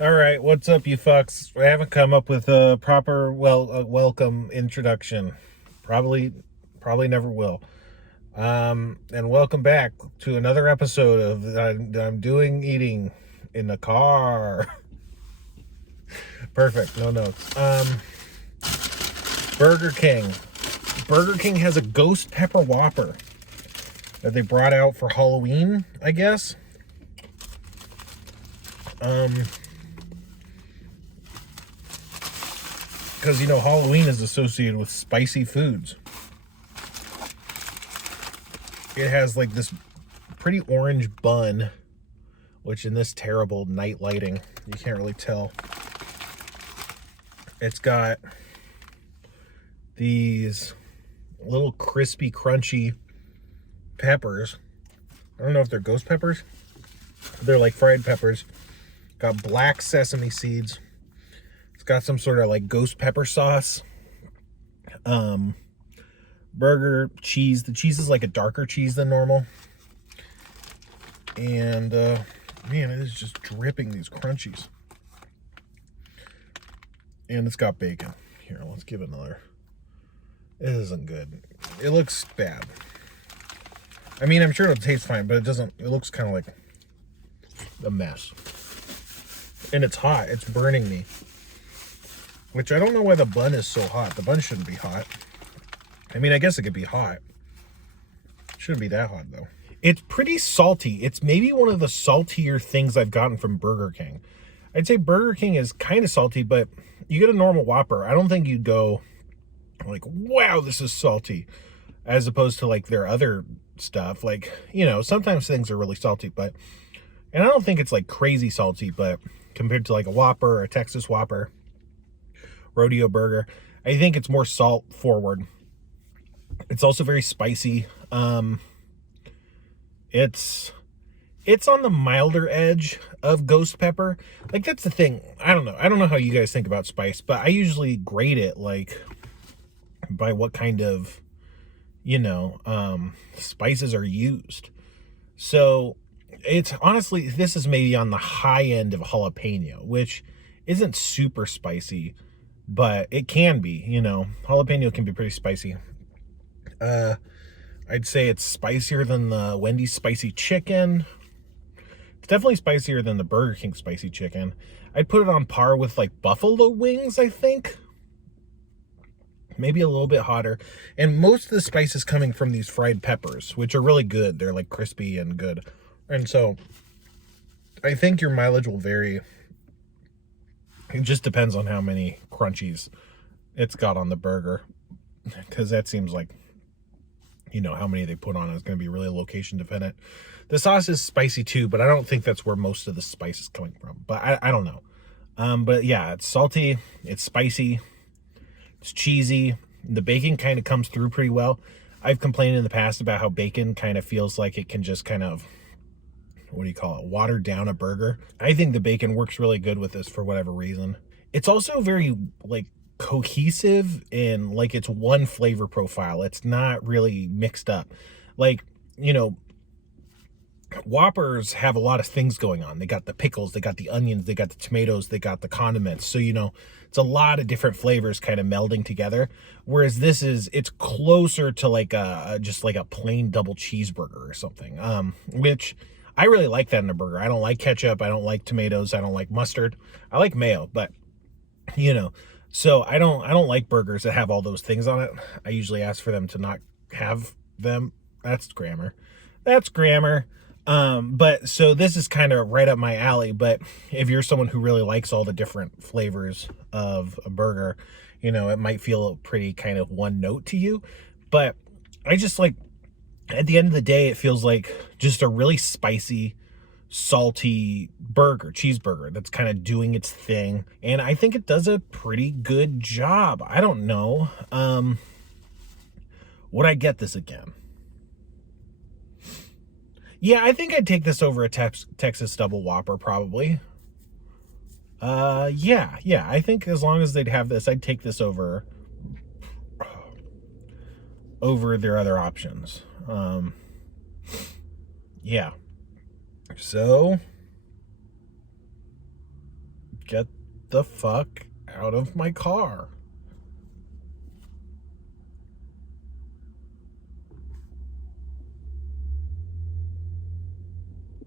All right, what's up, you fucks? I haven't come up with a proper welcome introduction. Probably, probably never will. And welcome back to another episode of I'm doing eating in the car. Perfect, no notes. Burger King. Burger King has a Ghost Pepper Whopper that they brought out for Halloween, I guess. Because Halloween is associated with spicy foods. It has like this pretty orange bun, which in this terrible night lighting you can't really tell. It's got these little crispy crunchy peppers. I don't know if they're ghost peppers. They're like fried peppers. Got black sesame seeds. It's got some sort of like ghost pepper sauce. Burger cheese. The cheese is like a darker cheese than normal. And man, it is just dripping these crunchies. And it's got bacon. Here, let's give it another. It isn't good. It looks bad. I mean, I'm sure it'll taste fine, but it looks kind of like a mess. And it's hot. It's burning me. Which I don't know why the bun is so hot. The bun shouldn't be hot. I mean, I guess it could be hot. It shouldn't be that hot, though. It's pretty salty. It's maybe one of the saltier things I've gotten from Burger King. I'd say Burger King is kind of salty, but you get a normal Whopper, I don't think you'd go like, wow, this is salty, as opposed to like their other stuff. Like, sometimes things are really salty, and I don't think it's like crazy salty, but compared to like a Whopper, a Texas Whopper, Rodeo Burger, I think it's more salt forward. It's also very spicy. It's on the milder edge of ghost pepper. Like, that's the thing. I don't know how you guys think about spice, but I usually grade it like by what kind of spices are used. So it's honestly, this is maybe on the high end of jalapeno, which isn't super spicy, but it can be. Jalapeno can be pretty spicy. I'd say it's spicier than the Wendy's spicy chicken. It's definitely spicier than the Burger King spicy chicken. I'd put it on par with like buffalo wings, I think. Maybe a little bit hotter. And most of the spice is coming from these fried peppers, which are really good. They're like crispy and good. And so I think your mileage will vary. It just depends on how many crunchies it's got on the burger. Because that seems like, how many they put on it is going to be really location dependent. The sauce is spicy too, but I don't think that's where most of the spice is coming from. But I don't know. But yeah, it's salty. It's spicy. It's cheesy. The bacon kind of comes through pretty well. I've complained in the past about how bacon kind of feels like it can just kind of, water down a burger. I think the bacon works really good with this for whatever reason. It's also very like cohesive in like it's one flavor profile. It's not really mixed up. Like, Whoppers have a lot of things going on. They got the pickles, they got the onions, they got the tomatoes, they got the condiments. So, it's a lot of different flavors kind of melding together. Whereas it's closer to like just like a plain double cheeseburger or something. Which I really like that in a burger. I don't like ketchup. I don't like tomatoes. I don't like mustard. I like mayo, but so I don't like burgers that have all those things on it. I usually ask for them to not have them. That's grammar. But so this is kind of right up my alley. But if you're someone who really likes all the different flavors of a burger, it might feel pretty kind of one note to you. But I just like, at the end of the day, it feels like just a really spicy, salty cheeseburger that's kind of doing its thing. And I think it does a pretty good job. I don't know. Would I get this again? Yeah, I think I'd take this over a Texas Double Whopper, probably. Yeah. I think as long as they'd have this, I'd take this over their other options. Yeah. So get the fuck out of my car.